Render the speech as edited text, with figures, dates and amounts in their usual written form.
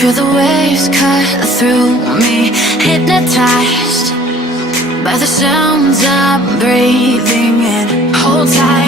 Feel the waves cut through me, hypnotized by the sounds I'm breathing in. Hold tight.